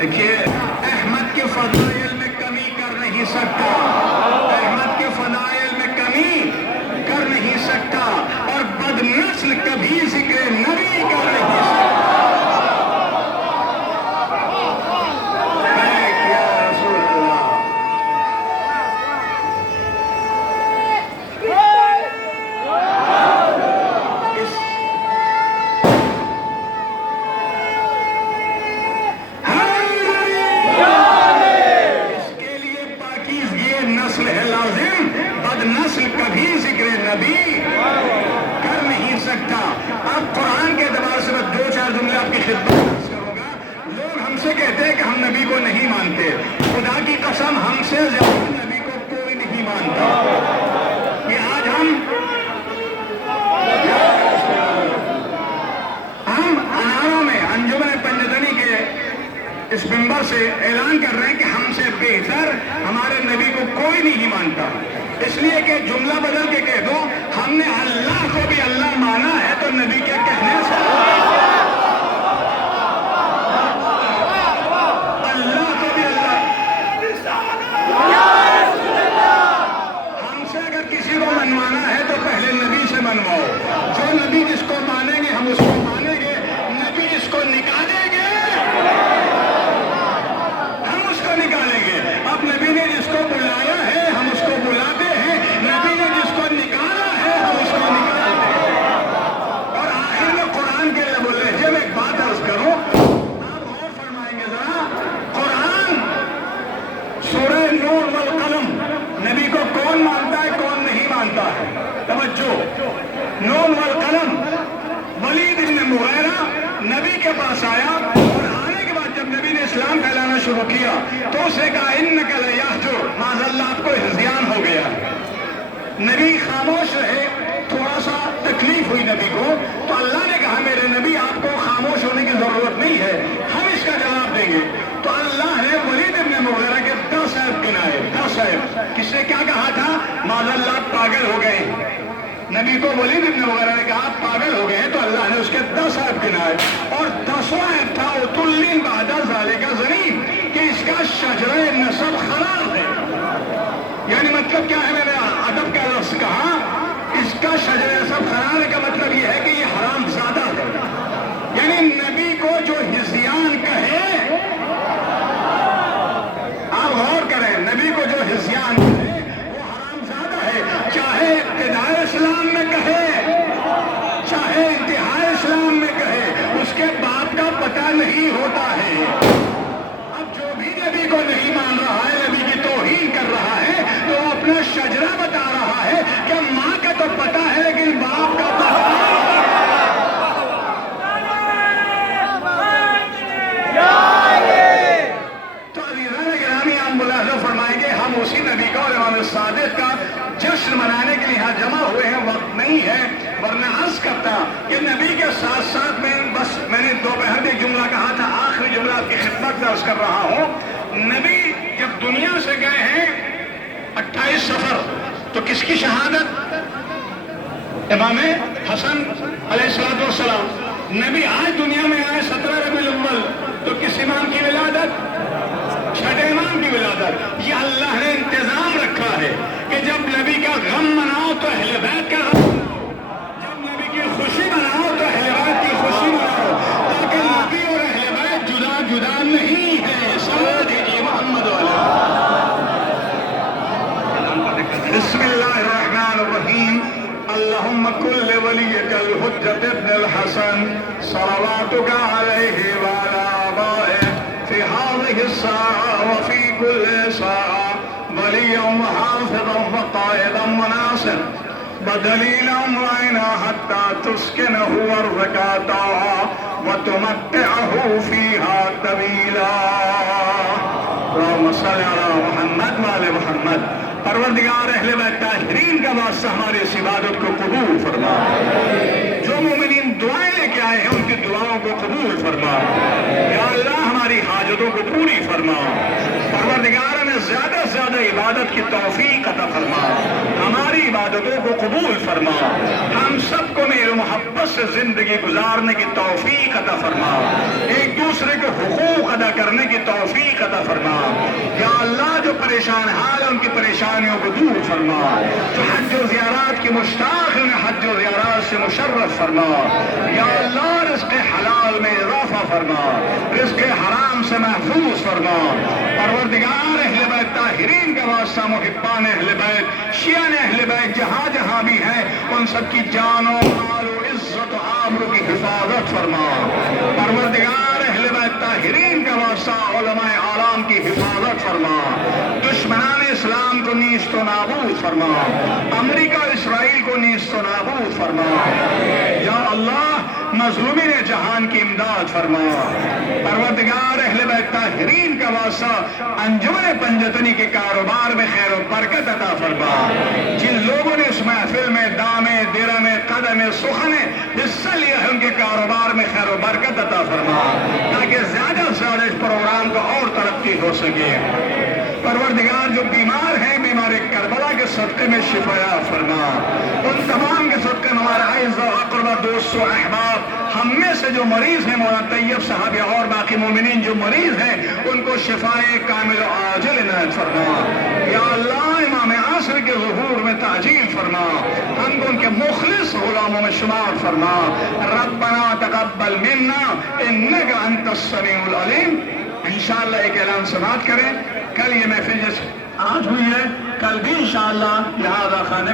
دیکھیے احمد کے فضائل میں کمی کر نہیں سکتا، احمد کے فضائل میں کمی کر نہیں سکتا، اور بد نسل کبھی ذکر نبی کر نہیں سکتا۔ نسل کبھی ذکر نبی کر نہیں سکتا۔ اب قرآن کے اعتبار سے میں دو چار جملے آپ کی خدمت میں کروں گا۔ لوگ ہم سے کہتے ہیں کہ ہم نبی کو نہیں مانتے، خدا کی قسم ہم سے زیادہ نبی کو کوئی نہیں مانتا۔ یہ آج ہم اناروں میں انجمن پنجتنی کے اس منبر سے اعلان کر رہے ہیں کہ ہم سے بہتر ہمارے نبی کو کوئی نہیں مانتا، اس لیے کہ جملہ بدل کے کہہ دو ہم نے اللہ کو بھی اللہ مانا ہے تو نبی کے کہنے سے اللہ کو بھی اللہ، ہم سے اگر کسی کو منوانا ہے تو پہلے نبی سے منواؤ، جو نبی جس کو مانیں گے ہم اس کو مانیں گے، نبی جس کو نکالیں گے ہم اس کو نکالیں گے۔ اب نبی نے جس کو بلایا ہے ہم اس کو بلاتے ہیں، نبی نے جس کو نکالا ہے ہم اس کو نکالتے ہیں۔ اور آخر میں قرآن کے لہجے میں ایک بات عرض کروں، آپ غور فرمائیں گے ذرا، قرآن سورہ نون والقلم نبی کو کون مانتا ہے کون نہیں مانتا ہے؟ توجہ، نون والقلم، ولید بن مغیرہ نبی کے پاس آیا اور آنے کے بعد جب نبی نے اسلام پھیلانا شروع کیا تو اسے کہا انک لیہجر، معاذ اللہ آپ کو ہذیان ہو گیا۔ نبی خاموش رہے، تھوڑا سا تکلیف ہوئی نبی کو، تو اللہ نے کہا میرے نبی آپ کو خاموش ہونے کی ضرورت نہیں ہے، ہم اس کا جواب دیں گے۔ تو اللہ نے ولید بن مغیرہ کے 10 عیب گنائے، 10 عیب۔ کس نے کیا کہا تھا؟ معاذ اللہ پاگل ہو گئے، نبی کو ولید بن مغیرہ نے کہا آپ پاگل ہو گئے، تو اللہ نے اس کے 10 عیب گنائے، اور 10واں عیب تھا عتل بعد ذالک زنیم، کہ اس کا شجرہ نسب خراب ہے۔ یعنی مطلب کیا ہے؟ میں نے ادب کا لفظ کہا، اس کا شجرہ نسب خراب ہے کا مطلب یہ ہے کہ یہ حرام زادہ ہے۔ یعنی نبی کو جو ہذیان کہے، آپ غور کریں، نبی کو جو ہذیان کہے وہ حرام زادہ ہے، چاہے ابتدائے اسلام میں کہے چاہے انتہائی اسلام میں کہے، اس کے باپ کا پتہ نہیں ہوتا ہے۔ اب جو بھی نبی کو نہیں مان رہا ہے، نبی کی توہین کر رہا ہے، تو وہ اپنا شجرہ بتا رہا ہے کہ ماں کا تو پتہ ہے لیکن باپ کا پتہ نہیں۔ تو عزیزان گرامی آپ ملاحظہ فرمائیں گے ہم اسی نبی کا اور امام صادق کا جشن منانے کے لیے یہاں جمع ہوئے ہیں، وقت نہیں ہے، ورنہ عرض کرتا کہ نبی کے ساتھ ساتھ میں نے دوپہر میں جملہ کہا تھا، آخری جملہ آپ کی خدمت میں عرض کر رہا ہوں۔ نبی جب دنیا سے گئے ہیں 28 صفر، تو کس کی شہادت؟ امام حسن علیہ السلام۔ نبی آج دنیا میں آئے 17 ربیع الاول، تو کس امام کی ولادت؟ چھٹے امام کی ولادت۔ یہ اللہ نے انتظام رکھا ہے کہ جب نبی کا غم مناؤ تو اہل بیت کا غم مناؤ، جب نبی کی خوشی مناؤ تو اہل بیت کی خوشی مناؤ، تاکہ نبی اور اہل بیت جدا جدا نہیں ہے۔ صلوات دیجیے محمد بسم اللہ الرحمن الرحیم۔ اللہم کل ولیک الحجت ابن الحسن صلواتک علیہ وعلی آبائہ فی هذه الساعة وفي كل ساعة وليا وحافظا وقائدا وناصرا بدليلا معينا حتى تسكنه أرضك طوعا وتمتعه فيها طويلا اللهم صل على محمد وعلى محمد۔ پروردگار اہل بیت طاہرین کا واسطہ ہماری اس عبادت کو قبول فرما، جو مومنین دعائیں لے کے آئے ہیں ان کی دعاؤں کو قبول فرما، یا اللہ ہماری حاجتوں کو پوری فرما۔ پروردگار ہمیں زیادہ سے زیادہ عبادت کی توفیق عطا فرما، ہماری عبادت دعوتوں کو قبول فرما، ہم سب کو میل و محبت سے زندگی گزارنے کی توفیق عطا فرما، ایک دوسرے کو حقوق ادا کرنے کی توفیق عطا فرما۔ یا اللہ جو پریشان حال ان کی پریشانیوں کو دور فرما، جو حج و زیارات کے مشتاق ہیں انہیں حج و زیارات سے مشرف فرما۔ یا اللہ رزق حلال میں اضافہ فرما، رزق حرام سے محفوظ فرما۔ پروردگار اہل بیت طاہرین کا واسطہ، محبان اہل بیت، شیعہ اہل بیت جہاں جہاں بھی ہیں ان سب کی جان و مال و عزت و آبرو کی حفاظت فرما۔ پروردگار اہل بیت طاہرین کا واسطہ علماء اعلام کی حفاظت فرما، دشمنان اسلام کو نیست و نابود فرما، امریکہ اور اسرائیل کو نیست و نابود فرما۔ یا اللہ مظلومین جہان کی امداد فرما۔ پروردگار اہل بیت طاہرین کا واسطہ انجمن پنجتنی کے کاروبار میں خیر و برکت عطا فرما۔ جن لوگوں نے اس محفل میں دامے درمے قدمے سخنے حصہ لیا ہے ان کے کاروبار میں خیر و برکت عطا فرما، تاکہ زیادہ سے زیادہ اس پروگرام کو اور ترقی ہو سکے۔ پروردگار جو بیمار ہیں بیمار کربلا کے صدقے میں شفا فرما، ان تمام کے صدقے میں ہمارے اعزاء و اقربا دوست و احباب ہم میں سے جو مریض ہیں مولانا طیب صاحب اور باقی مومنین جو مریض ہیں ان کو شفائے کامل و عاجل عنایت فرما۔ یا اللہ امام عصر کے ظہور میں تعجیل فرما، ہم کو ان کے مخلص غلاموں میں شمار فرما۔ ربنا تقبل منا انک انت السمیع العلیم۔ انشاءاللہ ایک اعلان سماعت کریں، کل یہ محفل جیسے آج ہوئی ہے کل بھی انشاءاللہ لہذا خانے میں